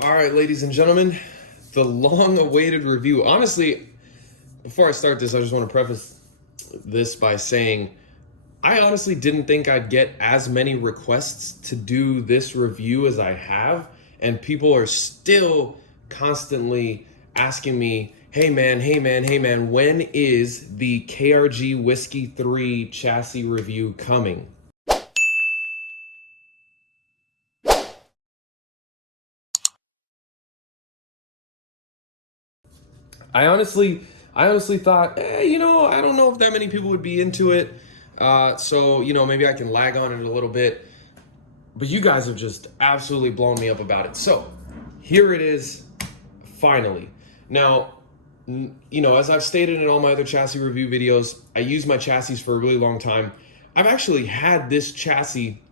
All right, ladies and gentlemen, the long-awaited review. Honestly, before I start this, I just want to preface this by saying I honestly didn't think I'd get as many requests to do this review as I have, and people are still constantly asking me, hey man, when is the KRG Whiskey 3 chassis review coming? I honestly, I honestly thought, I don't know if that many people would be into it. So maybe I can lag on it a little bit. But you guys have just absolutely blown me up about it. So here it is, finally. Now, as I've stated in all my other chassis review videos, I use my chassis for a really long time. I've actually had this chassis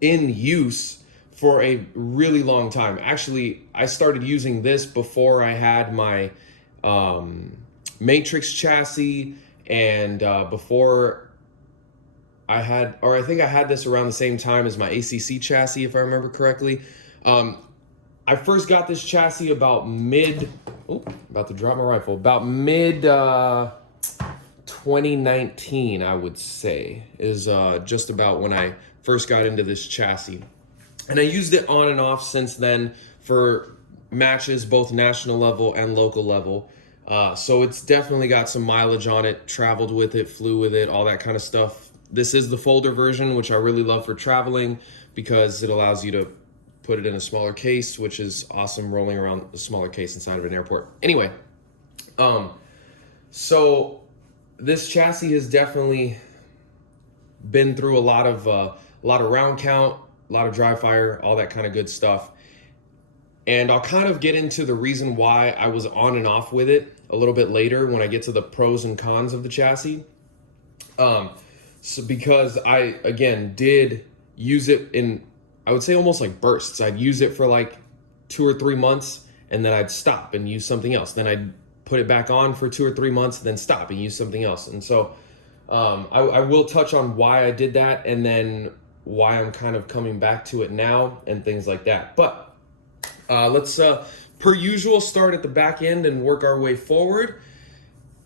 in use for a really long time. Actually, I started using this before I had my Matrix chassis, and before I think I had this around the same time as my ACC chassis, if I remember correctly. I first got this chassis about about to drop my rifle, about mid 2019, I would say, is just about when I first got into this chassis. And I used it on and off since then for matches, both national level and local level. So it's definitely got some mileage on it, traveled with it, flew with it, all that kind of stuff. This is the folder version, which I really love for traveling because it allows you to put it in a smaller case, which is awesome, rolling around a smaller case inside of an airport. Anyway, so this chassis has definitely been through a lot of round count, a lot of dry fire, all that kind of good stuff. And I'll kind of get into the reason why I was on and off with it a little bit later when I get to the pros and cons of the chassis. So because I, again, did use it in, I would say almost like bursts. I'd use it for like 2 or 3 months, and then I'd stop and use something else. Then I'd put it back on for 2 or 3 months, then stop and use something else. And so I will touch on why I did that, and then why I'm kind of coming back to it now and things like that. But let's, per usual, start at the back end and work our way forward.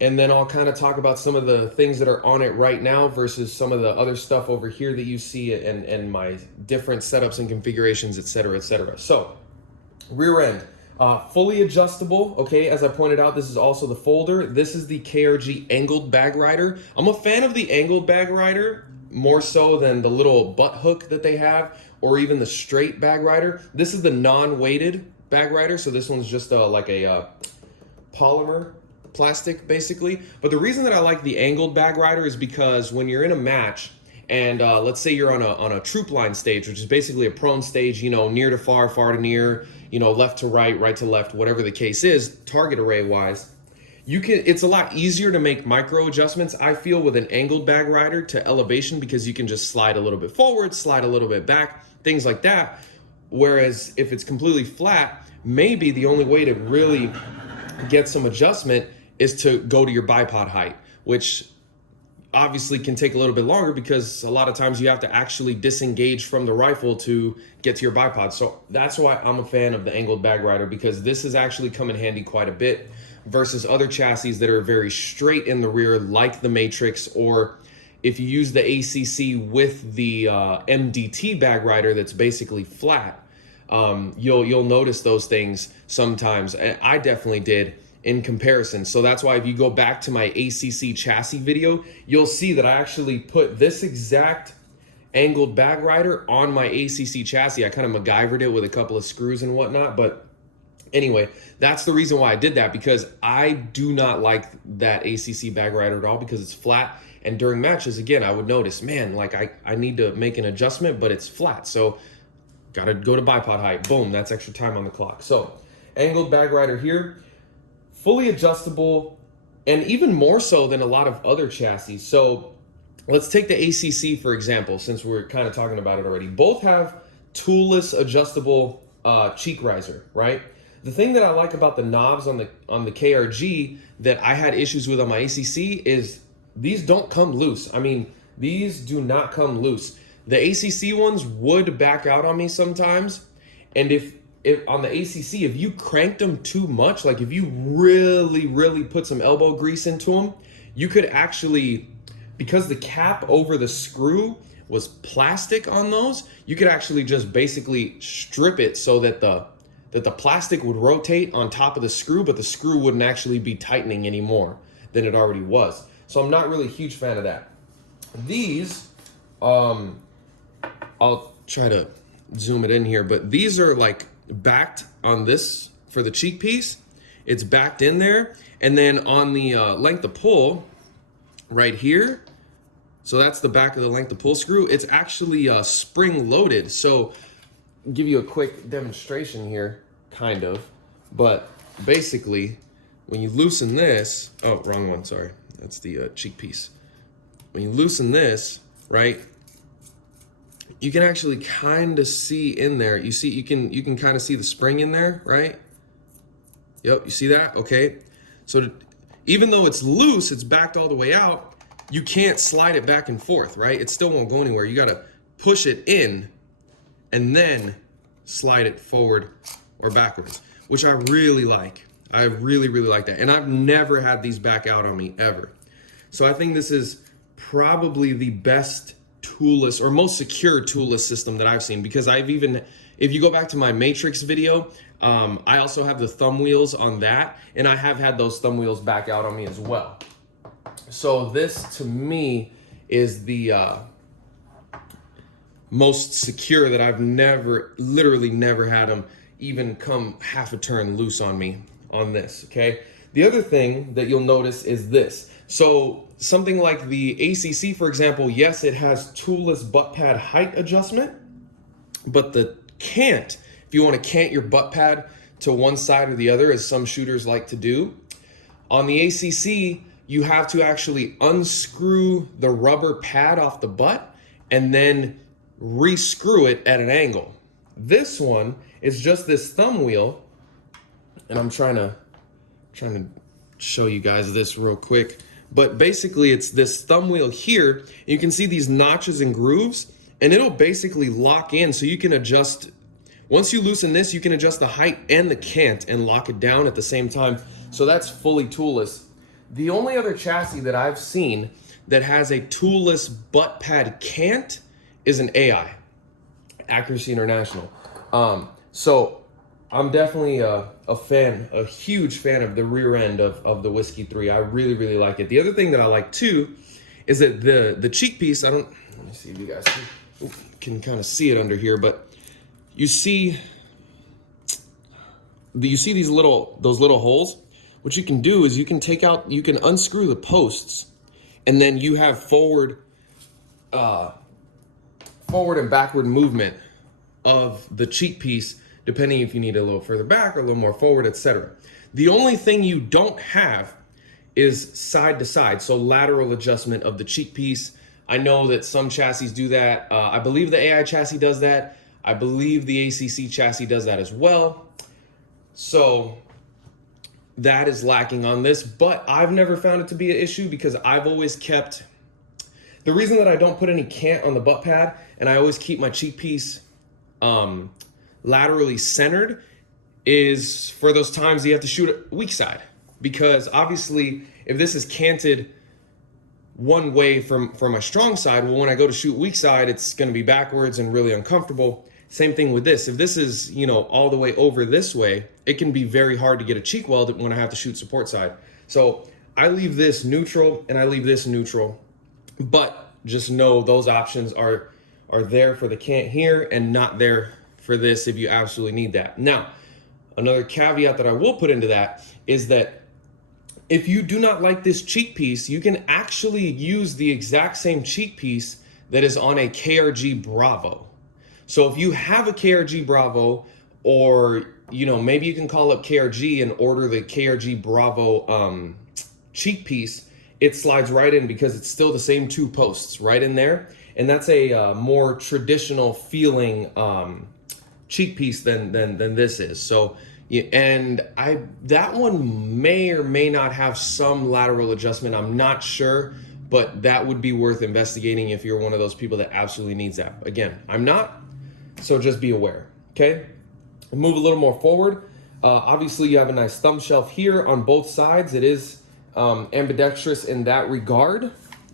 And then I'll kind of talk about some of the things that are on it right now versus some of the other stuff over here that you see, and my different setups and configurations, et cetera, et cetera. So, rear end. Fully adjustable, okay, as I pointed out, this is also the folder. This is the KRG angled bag rider. I'm a fan of the angled bag rider more so than the little butt hook that they have, or even the straight bag rider. This is the non-weighted bag rider, so this one's just like a polymer plastic, basically. But the reason that I like the angled bag rider is because when you're in a match, and let's say you're on a troop line stage, which is basically a prone stage, near to far, far to near, left to right, right to left, whatever the case is, target array wise, it's a lot easier to make micro adjustments, I feel, with an angled bag rider to elevation, because you can just slide a little bit forward, slide a little bit back, things like that. Whereas if it's completely flat, maybe the only way to really get some adjustment is to go to your bipod height, which obviously can take a little bit longer because a lot of times you have to actually disengage from the rifle to get to your bipod. So that's why I'm a fan of the angled bag rider, because this has actually come in handy quite a bit versus other chassis that are very straight in the rear, like the Matrix, or if you use the ACC with the MDT bag rider that's basically flat, you'll notice those things sometimes. I definitely did in comparison. So that's why if you go back to my ACC chassis video, you'll see that I actually put this exact angled bag rider on my ACC chassis. I kind of MacGyvered it with a couple of screws and whatnot. But anyway, that's the reason why I did that, because I do not like that ACC bag rider at all because it's flat. And during matches, again, I would notice, man, like I need to make an adjustment, but it's flat. So gotta go to bipod height. Boom, that's extra time on the clock. So angled bag rider here. Fully adjustable, and even more so than a lot of other chassis. So let's take the ACC, for example, since we're kind of talking about it already. Both have toolless adjustable cheek riser, right? The thing that I like about the knobs on the KRG that I had issues with on my ACC is these don't come loose. I mean, these do not come loose. The ACC ones would back out on me sometimes, and if if on the ACC, if you cranked them too much, like if you really put some elbow grease into them, you could actually, because the cap over the screw was plastic on those, you could actually just basically strip it so that the plastic would rotate on top of the screw, but the screw wouldn't actually be tightening any more than it already was. So I'm not really a huge fan of that. These, I'll try to zoom it in here, but these are like backed on this for the cheek piece. It's backed in there, and then on the length of pull right here, so that's the back of the length of pull screw, it's actually spring loaded. So I'll give you a quick demonstration here, kind of, but basically when you loosen this, oh, wrong one, sorry, that's the cheek piece. When you loosen this, right, you can actually kind of see in there. You see, you can kind of see the spring in there, right? Yep, you see that? Okay. So even though it's loose, it's backed all the way out, you can't slide it back and forth, right? It still won't go anywhere. You got to push it in and then slide it forward or backwards, which I really like. I really like that. And I've never had these back out on me ever. So I think this is probably the best toolless or most secure toolless system that I've seen, because I've even, if you go back to my Matrix video, I also have the thumb wheels on that, and I have had those thumb wheels back out on me as well. So this to me is the most secure that I've literally never had them even come half a turn loose on me on this, okay? The other thing that you'll notice is this. So something like the ACC, for example, yes, it has toolless butt pad height adjustment, but the cant, if you want to cant your butt pad to one side or the other, as some shooters like to do, on the ACC, you have to actually unscrew the rubber pad off the butt and then re-screw it at an angle. This one is just this thumb wheel, and I'm trying to show you guys this real quick. But basically it's this thumb wheel here, and you can see these notches and grooves, and it'll basically lock in, so you can adjust. Once you loosen this, you can adjust the height and the cant and lock it down at the same time. So that's fully toolless. The only other chassis that I've seen that has a toolless butt pad cant is an AI, Accuracy International. So I'm definitely a fan, a huge fan of the rear end of the Whiskey 3. I really like it. The other thing that I like too is that the cheek piece, let me see if you guys can kind of see it under here, but you see these those little holes. What you can do is you can unscrew the posts, and then you have forward and backward movement of the cheek piece, depending if you need a little further back or a little more forward, etc. The only thing you don't have is side to side, so lateral adjustment of the cheek piece. I know that some chassis do that. I believe the AI chassis does that. I believe the ACC chassis does that as well. So that is lacking on this, but I've never found it to be an issue because I've always kept, the reason that I don't put any cant on the butt pad and I always keep my cheek piece laterally centered is for those times you have to shoot a weak side, because obviously if this is canted one way from my strong side, well, when I go to shoot weak side, it's going to be backwards and really uncomfortable. Same thing with this. If this is, all the way over this way, it can be very hard to get a cheek weld when I have to shoot support side. So I leave this neutral and I leave this neutral, but just know those options are there for the cant here and not there for this if you absolutely need that. Now, another caveat that I will put into that is that if you do not like this cheek piece, you can actually use the exact same cheek piece that is on a KRG Bravo. So if you have a KRG Bravo, or maybe you can call up KRG and order the KRG Bravo cheek piece, it slides right in because it's still the same two posts right in there, and that's a more traditional feeling cheek piece than this is. So that one may or may not have some lateral adjustment. I'm not sure, but that would be worth investigating if you're one of those people that absolutely needs that. Again, I'm not, so just be aware, okay? Move a little more forward. Obviously, you have a nice thumb shelf here on both sides. It is ambidextrous in that regard.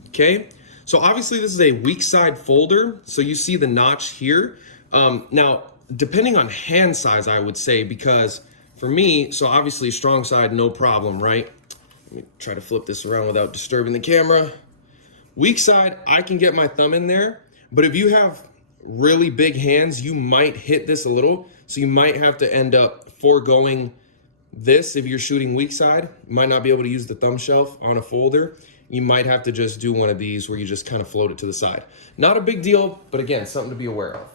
Okay, so obviously this is a weak side folder. So you see the notch here. Now, depending on hand size, I would say, because for me, so obviously strong side, no problem, right? Let me try to flip this around without disturbing the camera. Weak side, I can get my thumb in there, but if you have really big hands, you might hit this a little. So you might have to end up foregoing this if you're shooting weak side. You might not be able to use the thumb shelf on a folder. You might have to just do one of these where you just kind of float it to the side. Not a big deal, but again, something to be aware of.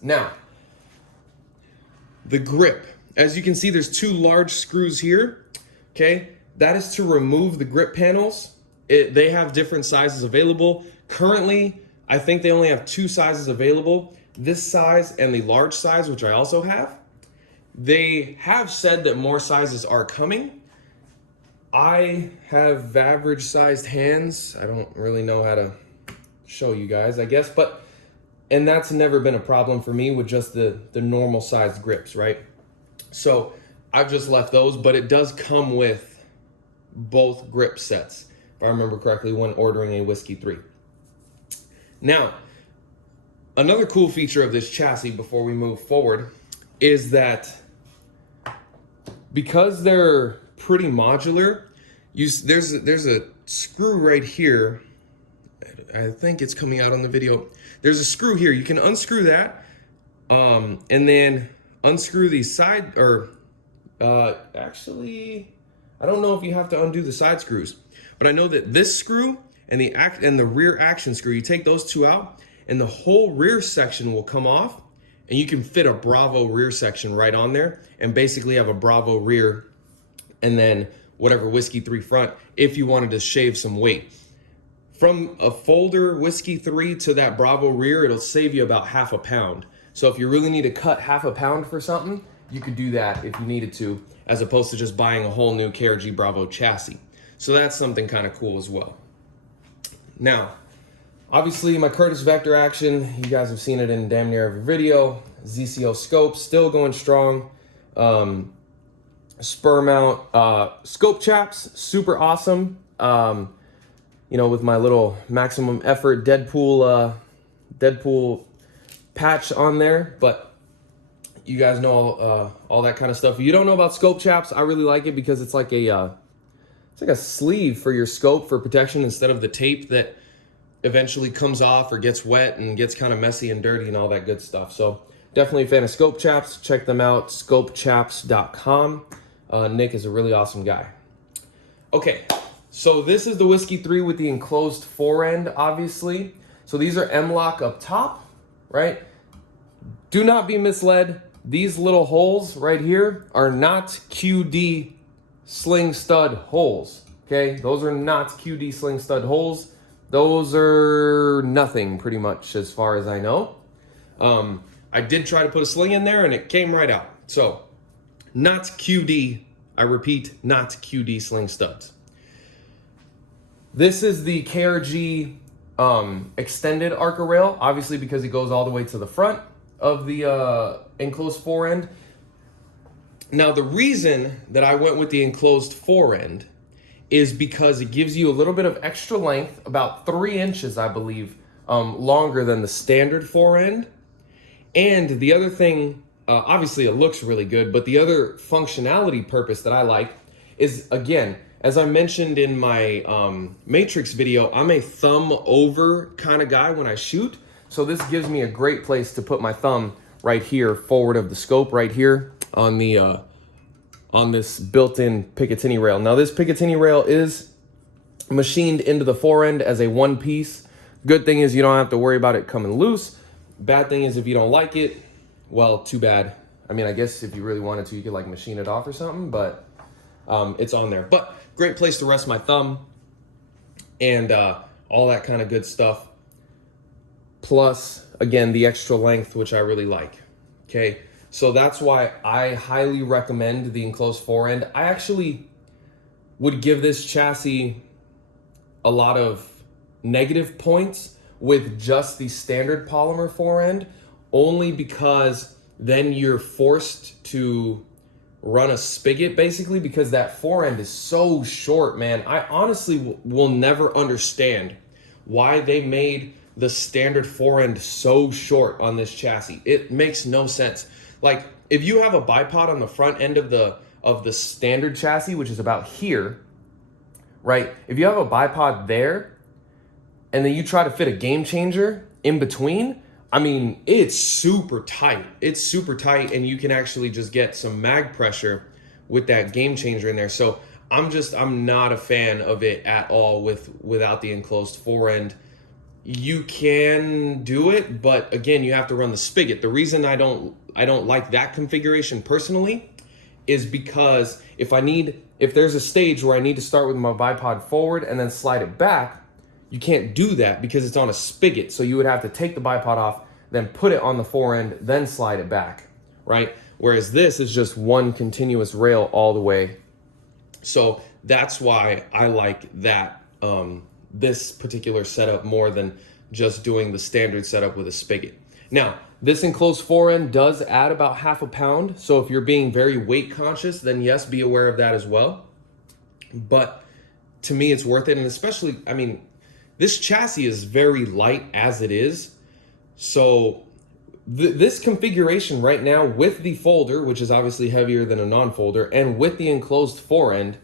Now, the grip. As you can see, there's 2 large screws here, okay? That is to remove the grip panels. They have different sizes available. Currently, I think they only have 2 sizes available. This size and the large size, which I also have. They have said that more sizes are coming. I have average sized hands. I don't really know how to show you guys, I guess, and that's never been a problem for me with just the normal sized grips, right? So I've just left those, but it does come with both grip sets, if I remember correctly, when ordering a Whiskey 3. Now, another cool feature of this chassis before we move forward is that because they're pretty modular, there's a screw right here. I think it's coming out on the video. There's a screw here. You can unscrew that and then unscrew the side, or actually, I don't know if you have to undo the side screws, but I know that this screw and the rear action screw, you take those 2 out and the whole rear section will come off, and you can fit a Bravo rear section right on there and basically have a Bravo rear and then whatever Whiskey 3 front if you wanted to shave some weight. From a folder Whiskey 3 to that Bravo rear, it'll save you about half a pound. So if you really need to cut half a pound for something, you could do that if you needed to, as opposed to just buying a whole new KRG Bravo chassis. So that's something kind of cool as well. Now, obviously my Curtis Vector action, you guys have seen it in damn near every video. ZCO scope, still going strong. Spur mount, scope chaps, super awesome. You know, with my little maximum effort Deadpool patch on there, but you guys know all that kind of stuff. If you don't know about scope chaps, I really like it because it's like a sleeve for your scope for protection instead of the tape that eventually comes off or gets wet and gets kind of messy and dirty and all that good stuff. So definitely a fan of scope chaps. Check them out, scopechaps.com. Nick is a really awesome guy. Okay, so this is the Whiskey 3 with the enclosed forend, obviously. So these are M-LOK up top, right? Do not be misled. These little holes right here are not QD sling stud holes, okay? Those are not QD sling stud holes. Those are nothing, pretty much, as far as I know. I did try to put a sling in there and it came right out. So, not QD, I repeat, not QD sling studs. This is the KRG extended Arca rail, obviously because it goes all the way to the front of the enclosed forend. Now, the reason that I went with the enclosed forend is because it gives you a little bit of extra length, about 3 inches, I believe, longer than the standard forend. And the other thing, obviously it looks really good, but the other functionality purpose that I like is, again, as I mentioned in my Matrix video, I'm a thumb over kind of guy when I shoot. So this gives me a great place to put my thumb right here, forward of the scope, right here on the on this built-in Picatinny rail. Now this Picatinny rail is machined into the forend as a one piece. Good thing is you don't have to worry about it coming loose. Bad thing is if you don't like it, well, too bad. I mean, I guess if you really wanted to, you could like machine it off or something, but it's on there. But great place to rest my thumb and all that kind of good stuff. Plus, again, the extra length, which I really like. Okay, so that's why I highly recommend the enclosed forend. I actually would give this chassis a lot of negative points with just the standard polymer forend, only because then you're forced to run a spigot basically because that forend is so short, man. I honestly will never understand why they made the standard forend so short on this chassis. It makes no sense. Like if you have a bipod on the front end of the standard chassis, which is about here, right? If you have a bipod there and then you try to fit a game changer in between, I mean, it's super tight. It's super tight, and you can actually just get some mag pressure with that game changer in there. So I'm not a fan of it at all without the enclosed forend. You can do it, but again, you have to run the spigot. The reason I don't like that configuration personally is because if there's a stage where I need to start with my bipod forward and then slide it back, you can't do that because it's on a spigot. So you would have to take the bipod off, then put it on the forend, then slide it back, right? Whereas this is just one continuous rail all the way. So that's why I like that, this particular setup more than just doing the standard setup with a spigot. Now, this enclosed forend does add about half a pound. So if you're being very weight conscious, then yes, be aware of that as well. But to me, it's worth it. And especially, I mean, this chassis is very light as it is. So this configuration right now with the folder, which is obviously heavier than a non-folder, and with the enclosed forend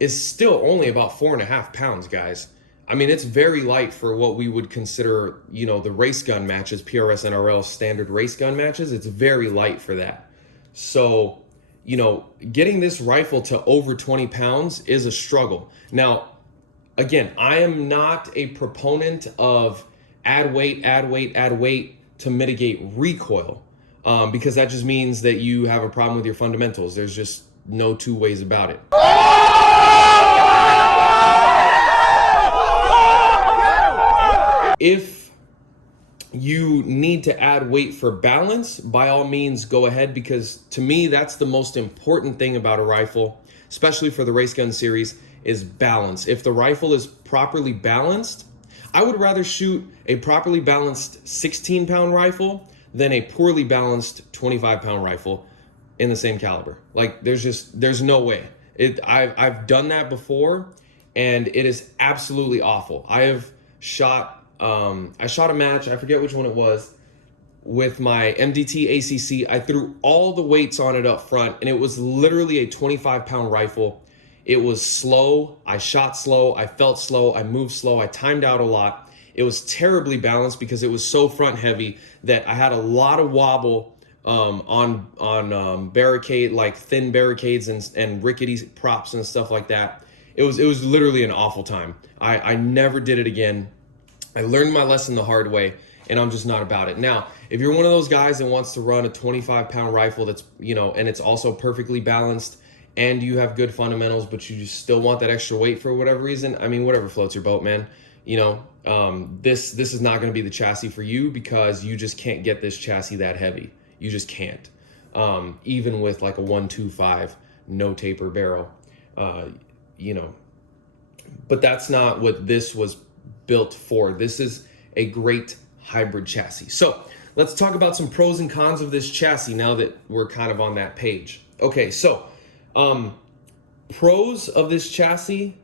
is still only about 4.5 pounds, guys. I mean, it's very light for what we would consider, you know, the race gun matches, PRS NRL standard race gun matches. It's very light for that. So, you know, getting this rifle to over 20 pounds is a struggle. Now, again, I am not a proponent of add weight to mitigate recoil, because that just means that you have a problem with your fundamentals. There's just no two ways about it. If you need to add weight for balance, by all means go ahead, because to me that's the most important thing about a rifle, especially for the race gun series, is balance. If the rifle is properly balanced, I would rather shoot a properly balanced 16-pound rifle than a poorly balanced 25-pound rifle in the same caliber. Like there's no way. I've done that before, and it is absolutely awful. I shot a match, I forget which one it was, with my MDT ACC. I threw all the weights on it up front, and it was literally a 25-pound rifle. It was slow. I shot slow. I felt slow. I moved slow. I timed out a lot. It was terribly balanced because it was so front heavy that I had a lot of wobble on barricade, like thin barricades and rickety props and stuff like that. It was literally an awful time. I never did it again. I learned my lesson the hard way, and I'm just not about it. Now, if you're one of those guys that wants to run a 25-pound rifle that's, you know, and it's also perfectly balanced, and you have good fundamentals, but you just still want that extra weight for whatever reason, I mean, whatever floats your boat, man. You know, this is not going to be the chassis for you, because you just can't get this chassis that heavy. You just can't. Even with like a 125 no taper barrel, you know. But that's not what this was built for. This is a great hybrid chassis. So let's talk about some pros and cons of this chassis now that we're kind of on that page. Okay, so pros of this chassis.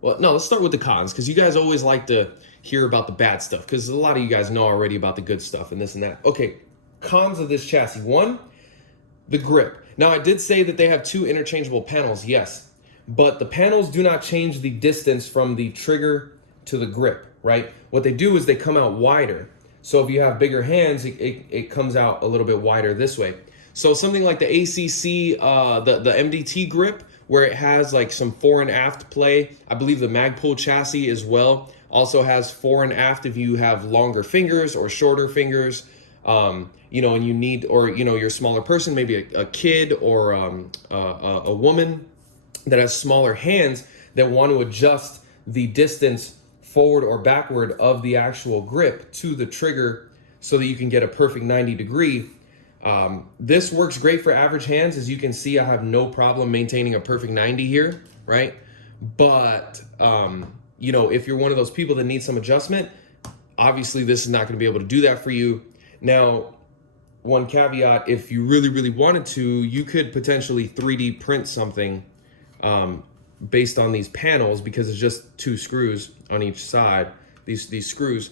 Well, no, let's start with the cons, because you guys always like to hear about the bad stuff, because a lot of you guys know already about the good stuff and this and that. Okay, cons of this chassis. One, the grip. Now, I did say that they have two interchangeable panels, yes, but the panels do not change the distance from the trigger to the grip, right? What they do is they come out wider. So if you have bigger hands, it comes out a little bit wider this way. So something like the ACC, the MDT grip, where it has like some fore and aft play. I believe the Magpul chassis as well also has fore and aft if you have longer fingers or shorter fingers, you know, and you need, or, you know, you're a smaller person, maybe a kid or a woman that has smaller hands that want to adjust the distance forward or backward of the actual grip to the trigger so that you can get a perfect 90-degree. This works great for average hands. As you can see, I have no problem maintaining a perfect 90 here, right? But, you know, if you're one of those people that need some adjustment, obviously this is not going to be able to do that for you. Now, one caveat, if you really wanted to, you could potentially 3D print something based on these panels, because it's just 2 screws on each side, these screws,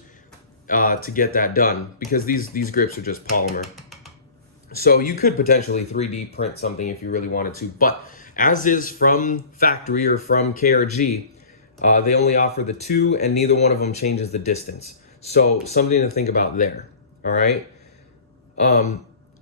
to get that done, because these grips are just polymer. So you could potentially 3D print something if you really wanted to, but as is from factory or from KRG, they only offer the 2, and neither one of them changes the distance. So something to think about there. All right.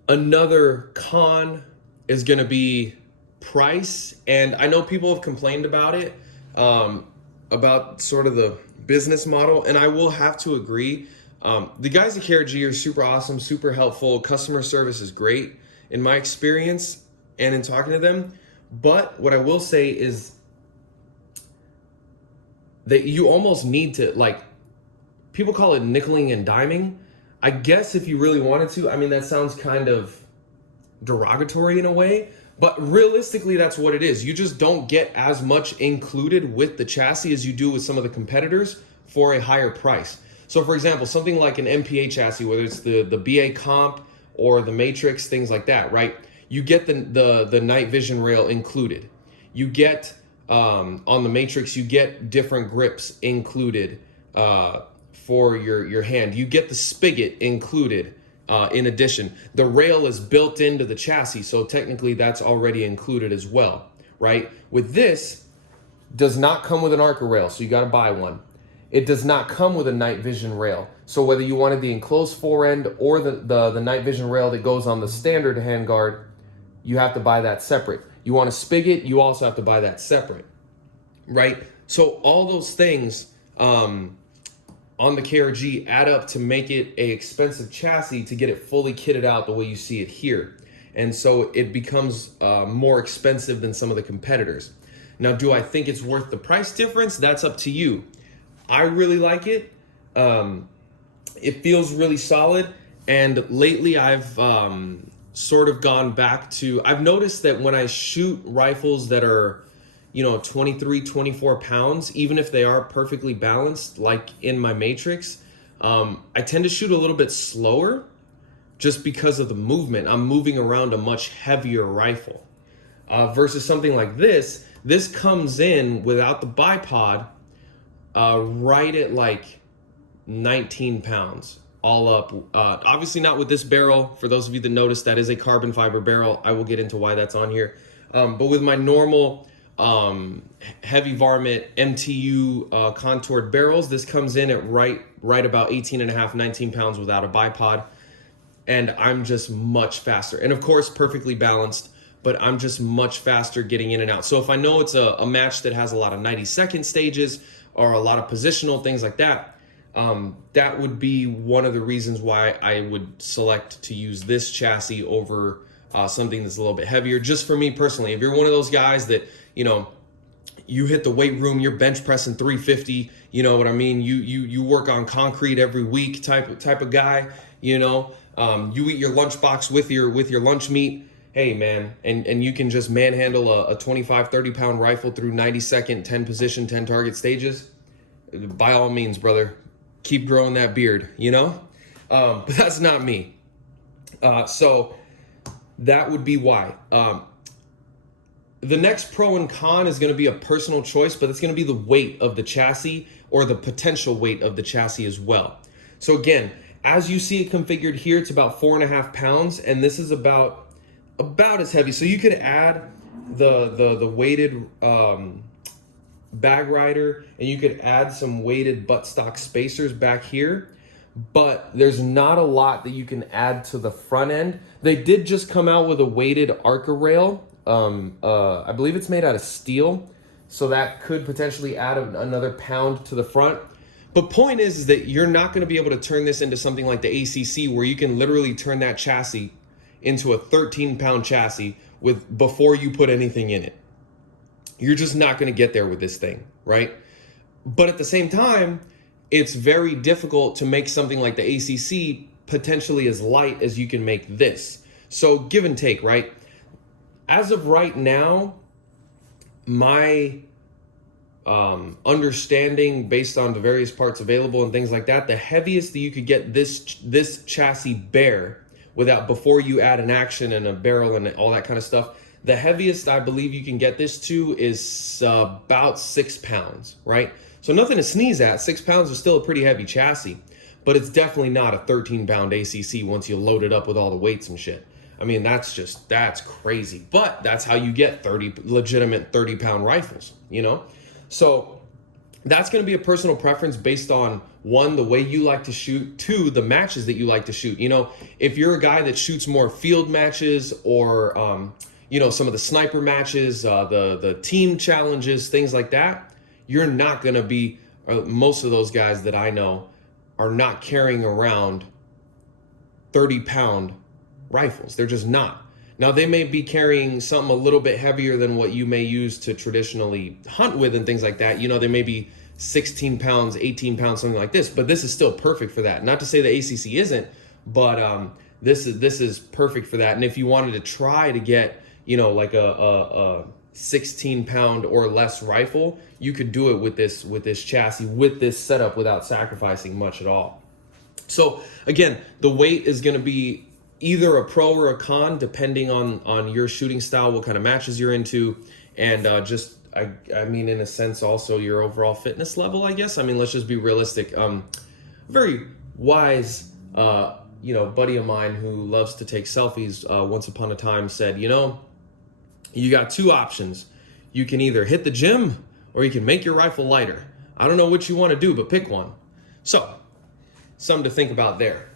Another con is going to be price, and I know people have complained about it, about sort of the business model, and I will have to agree. The guys at KRG are super awesome, super helpful. Customer service is great in my experience and in talking to them. But what I will say is that you almost need to, like, people call it nickeling and diming. I guess if you really wanted to, I mean, that sounds kind of derogatory in a way, but realistically, that's what it is. You just don't get as much included with the chassis as you do with some of the competitors for a higher price. So for example, something like an MPA chassis, whether it's the BA Comp or the Matrix, things like that, right? You get the night vision rail included. You get, on the Matrix, you get different grips included for your hand. You get the spigot included. In addition, the rail is built into the chassis, so technically that's already included as well, right? With this, does not come with an Arca rail, so you got to buy one. It does not come with a night vision rail, so whether you wanted the enclosed forend or the night vision rail that goes on the standard handguard, you have to buy that separate. You want a spigot, you also have to buy that separate, right? So all those things on the KRG add up to make it a expensive chassis to get it fully kitted out the way you see it here. And so it becomes more expensive than some of the competitors. Now, do I think it's worth the price difference? That's up to you. I really like it. It feels really solid. And lately I've sort of gone back to, I've noticed that when I shoot rifles that are, 23, 24 pounds, even if they are perfectly balanced, like in my Matrix, I tend to shoot a little bit slower just because of the movement. I'm moving around a much heavier rifle versus something like this. This comes in without the bipod right at like 19 pounds all up. Obviously not with this barrel. For those of you that noticed, that is a carbon fiber barrel. I will get into why that's on here. But with my normal heavy varmint MTU contoured barrels, this comes in at right about 18 and a half, 19 pounds without a bipod, and I'm just much faster, and of course perfectly balanced, but I'm just much faster getting in and out. So if I know it's a match that has a lot of 90-second stages or a lot of positional things like that, that would be one of the reasons why I would select to use this chassis over something that's a little bit heavier. Just for me personally, if you're one of those guys that you hit the weight room, you're bench pressing 350, you know what I mean? You work on concrete every week type of guy, you eat your lunchbox with your lunch meat. Hey man, and you can just manhandle a 25, 30 pound rifle through 90-second, 10 position, 10 target stages. By all means, brother, keep growing that beard, but that's not me. So that would be why. The next pro and con is going to be a personal choice, but it's going to be the weight of the chassis or the potential weight of the chassis as well. So again, as you see it configured here, it's about 4.5 pounds, and this is about as heavy. So you could add the weighted bag rider, and you could add some weighted buttstock spacers back here, but there's not a lot that you can add to the front end. They did just come out with a weighted Arca rail. I believe it's made out of steel, so that could potentially add another pound to the front. But point is that you're not going to be able to turn this into something like the ACC, where you can literally turn that chassis into a 13-pound chassis before you put anything in it. You're just not going to get there with this thing, right? But at the same time, it's very difficult to make something like the ACC potentially as light as you can make this. So give and take, right? As of right now, my understanding based on the various parts available and things like that, the heaviest that you could get this chassis bare without, before you add an action and a barrel and all that kind of stuff. The heaviest I believe you can get this to is about 6 pounds, right? So nothing to sneeze at. 6 pounds is still a pretty heavy chassis, but it's definitely not a 13-pound ACC once you load it up with all the weights and shit. I mean, that's crazy. But that's how you get legitimate 30-pound rifles, you know? So that's going to be a personal preference based on, one, the way you like to shoot, two, the matches that you like to shoot. You know, if you're a guy that shoots more field matches or, you know, some of the sniper matches, the team challenges, things like that, you're not going to be, most of those guys that I know are not carrying around 30-pound rifles. They're just not. Now, they may be carrying something a little bit heavier than what you may use to traditionally hunt with and things like that. You know, they may be 16 pounds, 18 pounds, something like this, but this is still perfect for that. Not to say the ACC isn't, but this is perfect for that. And if you wanted to try to get, you know, like a 16-pound or less rifle, you could do it with this chassis, with this setup, without sacrificing much at all. So again, the weight is going to be either a pro or a con, depending on your shooting style, what kind of matches you're into, and I mean, in a sense, also your overall fitness level, I guess. I mean, let's just be realistic. Very wise, you know, buddy of mine who loves to take selfies, once upon a time said, you know, you got two options. You can either hit the gym or you can make your rifle lighter. I don't know what you want to do, but pick one. So, something to think about there.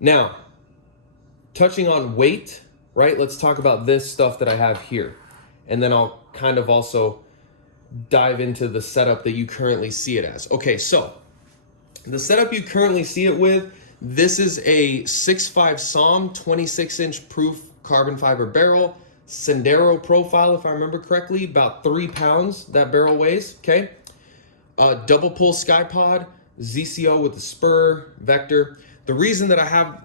Now, touching on weight, right? Let's talk about this stuff that I have here. And then I'll kind of also dive into the setup that you currently see it as. Okay, so the setup you currently see it with, this is a 6.5 SAUM 26-inch proof carbon fiber barrel, Sendero profile, if I remember correctly, about 3 pounds that barrel weighs, okay? Double pull SkyPod, ZCO with the spur, Vector. The reason that I have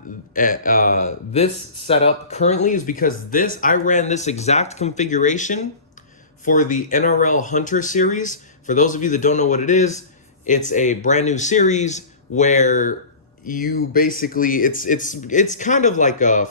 this setup currently is because I ran this exact configuration for the NRL Hunter series. For those of you that don't know what it is, it's a brand new series where you basically, it's kind of like a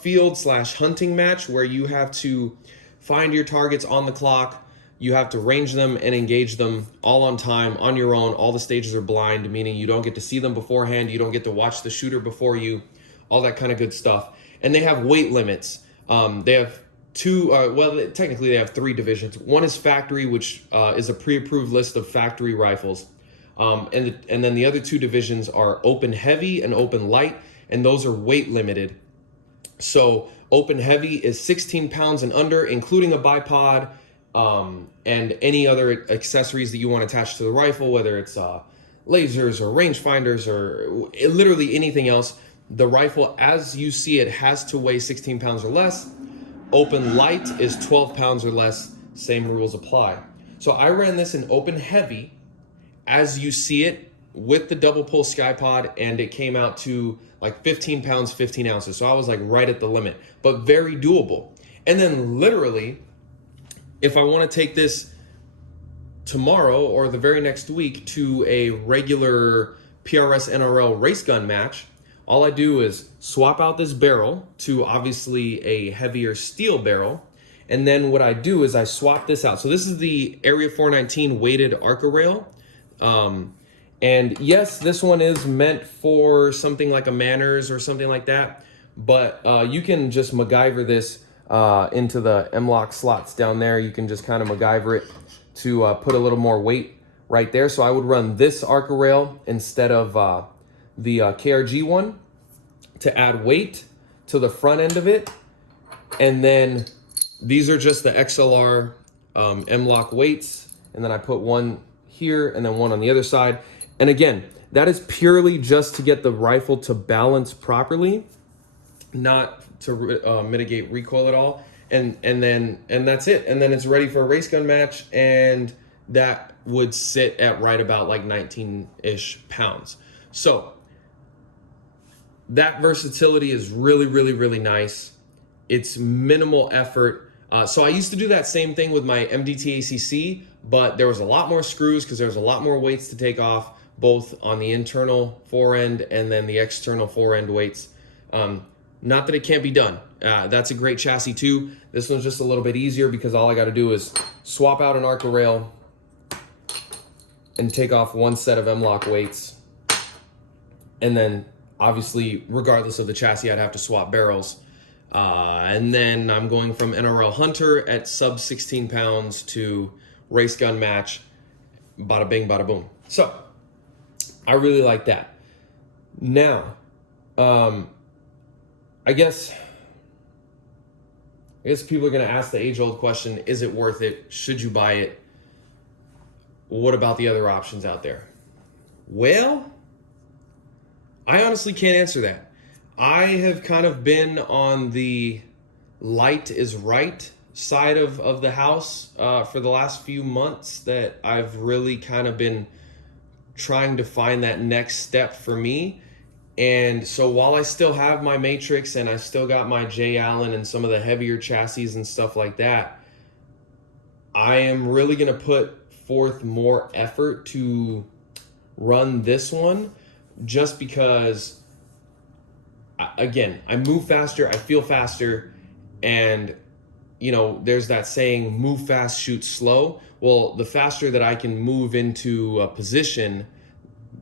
field/hunting match where you have to find your targets on the clock. You have to range them and engage them all on time, on your own. All the stages are blind, meaning you don't get to see them beforehand. You don't get to watch the shooter before you, all that kind of good stuff. And they have weight limits. They have technically they have 3 divisions. One is factory, which is a pre-approved list of factory rifles. And then the other 2 divisions are open heavy and open light, and those are weight limited. So open heavy is 16 pounds and under, including a bipod, and any other accessories that you want attached to the rifle, whether it's lasers or rangefinders or literally anything else. The rifle, as you see it, has to weigh 16 pounds or less. Open light is 12 pounds or less. Same rules apply. So I ran this in open heavy, as you see it, with the double pull SkyPod, and it came out to like 15 pounds, 15 ounces. So I was like right at the limit, but very doable. And then literally, if I want to take this tomorrow or the very next week to a regular PRS NRL race gun match, all I do is swap out this barrel to obviously a heavier steel barrel. And then what I do is I swap this out. So this is the Area 419 weighted Arca rail. And yes, this one is meant for something like a Manners or something like that, but you can just MacGyver this into the M-LOK slots down there. You can just kind of MacGyver it to put a little more weight right there. So I would run this Arca rail instead of the KRG one to add weight to the front end of it. And then these are just the XLR M-LOK weights. And then I put one here and then one on the other side. And again, that is purely just to get the rifle to balance properly, not to mitigate recoil at all. And that's it. And then it's ready for a race gun match, and that would sit at right about like 19-ish pounds. So that versatility is really, really, really nice. It's minimal effort. So I used to do that same thing with my MDT ACC, but there was a lot more screws because there was a lot more weights to take off, both on the internal forend and then the external forend weights. Not that it can't be done. That's a great chassis too. This one's just a little bit easier because all I got to do is swap out an ARCA rail and take off one set of M-LOK weights. And then obviously, regardless of the chassis, I'd have to swap barrels. And then I'm going from NRL Hunter at sub 16 pounds to race gun match, bada bing, bada boom. So I really like that. Now, I guess people are going to ask the age-old question, is it worth it? Should you buy it? What about the other options out there? Well, I honestly can't answer that. I have kind of been on the light is right side of the house for the last few months, that I've really kind of been trying to find that next step for me. And so while I still have my Matrix and I still got my J. Allen and some of the heavier chassis and stuff like that, I am really going to put forth more effort to run this one, just because, again, I move faster, I feel faster, and you know, there's that saying, move fast, shoot slow. Well, the faster that I can move into a position,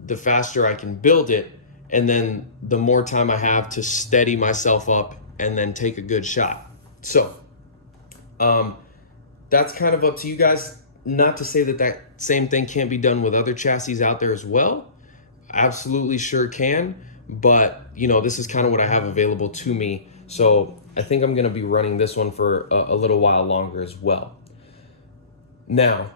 the faster I can build it, and then the more time I have to steady myself up and then take a good shot. So that's kind of up to you guys. Not to say that that same thing can't be done with other chassis out there as well. Absolutely sure can, but you know, this is kind of what I have available to me. So I think I'm going to be running this one for a little while longer as well. Now,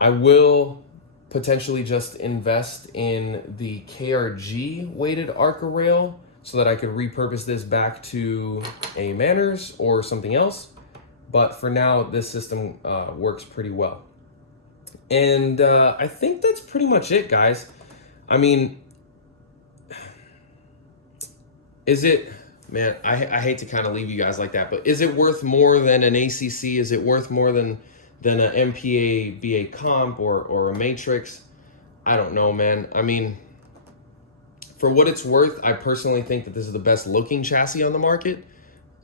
I will potentially just invest in the KRG weighted ARCA rail so that I could repurpose this back to a Manners or something else. But for now, this system works pretty well. And I think that's pretty much it, guys. I mean, is it... Man, I hate to kind of leave you guys like that, but is it worth more than an ACC? Is it worth more than an MPA BA comp or a Matrix? I don't know, man. I mean, for what it's worth, I personally think that this is the best looking chassis on the market,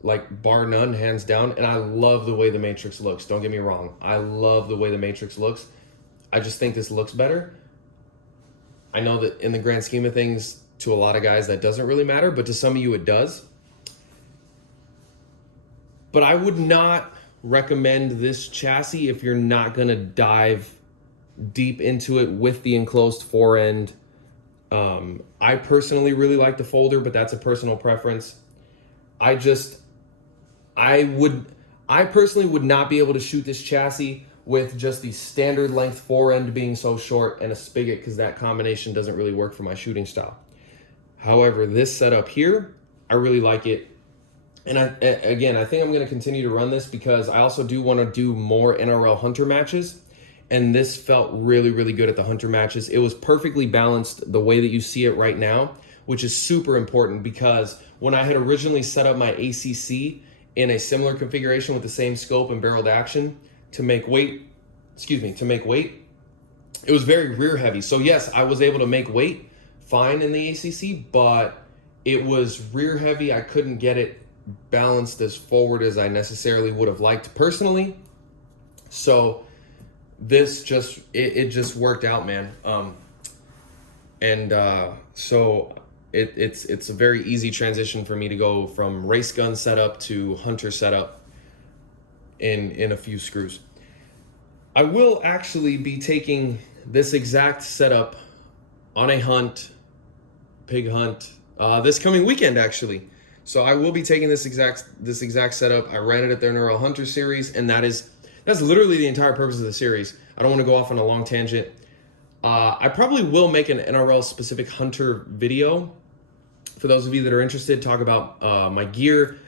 like bar none, hands down. And I love the way the Matrix looks. Don't get me wrong. I love the way the Matrix looks. I just think this looks better. I know that in the grand scheme of things, to a lot of guys, that doesn't really matter, but to some of you, it does. But I would not recommend this chassis if you're not going to dive deep into it with the enclosed forend. I personally really like the folder, but that's a personal preference. I personally would not be able to shoot this chassis with just the standard length forend being so short and a spigot, because that combination doesn't really work for my shooting style. However, this setup here, I really like it. And I think I'm going to continue to run this because I also do want to do more NRL Hunter matches. And this felt really, really good at the Hunter matches. It was perfectly balanced the way that you see it right now, which is super important because when I had originally set up my ACC in a similar configuration with the same scope and barreled action to make weight, it was very rear heavy. So yes, I was able to make weight fine in the ACC, but it was rear heavy. I couldn't get it balanced as forward as I necessarily would have liked personally. So this just it just worked out, man. So it's a very easy transition for me to go from race gun setup to hunter setup in a few screws. I will actually be taking this exact setup on a hunt, pig hunt, this coming weekend actually. So I will be taking this exact setup. I ran it at the NRL Hunter series, and that's literally the entire purpose of the series. I don't want to go off on a long tangent. I probably will make an NRL specific Hunter video for those of you that are interested. Talk about my gear,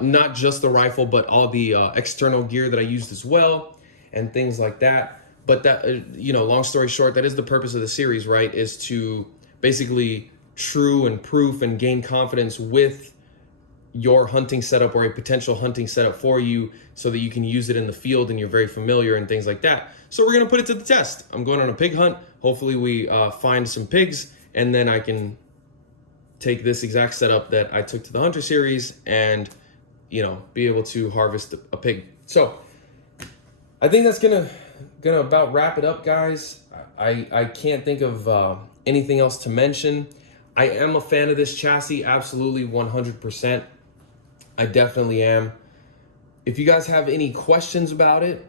not just the rifle, but all the external gear that I used as well, and things like that. But that, long story short, that is the purpose of the series, right? Is to basically true and proof and gain confidence with your hunting setup or a potential hunting setup for you so that you can use it in the field and you're very familiar and things like that. So we're going to put it to the test. I'm going on a pig hunt. Hopefully we find some pigs, and then I can take this exact setup that I took to the Hunter series and, you know, be able to harvest a pig. So I think that's gonna about wrap it up, guys. I can't think of anything else to mention. I am a fan of this chassis, absolutely 100%. I definitely am. If you guys have any questions about it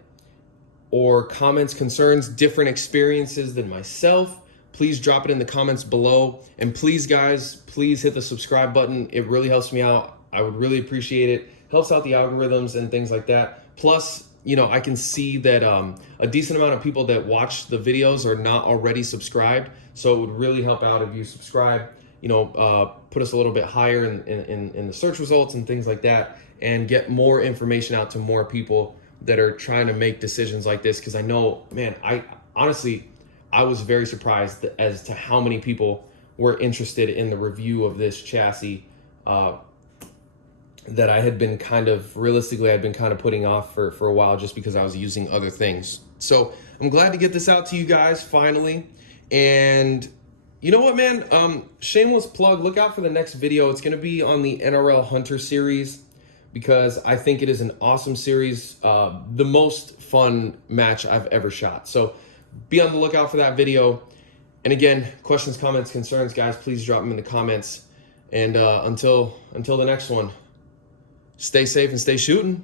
or comments, concerns, different experiences than myself, please drop it in the comments below. And please, guys, please hit the subscribe button. It really helps me out. I would really appreciate it. Helps out the algorithms and things like that. Plus, you know, I can see that a decent amount of people that watch the videos are not already subscribed. So it would really help out if you subscribe, you know, put us a little bit higher in the search results and things like that, and get more information out to more people that are trying to make decisions like this. Because I know, man, I honestly was very surprised as to how many people were interested in the review of this chassis that I had been realistically I'd been kind of putting off for a while, just because I was using other things. So I'm glad to get this out to you guys finally. And you know what, man, shameless plug, look out for the next video. It's going to be on the NRL Hunter series, because I think it is an awesome series, the most fun match I've ever shot. So be on the lookout for that video. And again, questions, comments, concerns, guys, please drop them in the comments. And until the next one, stay safe and stay shooting.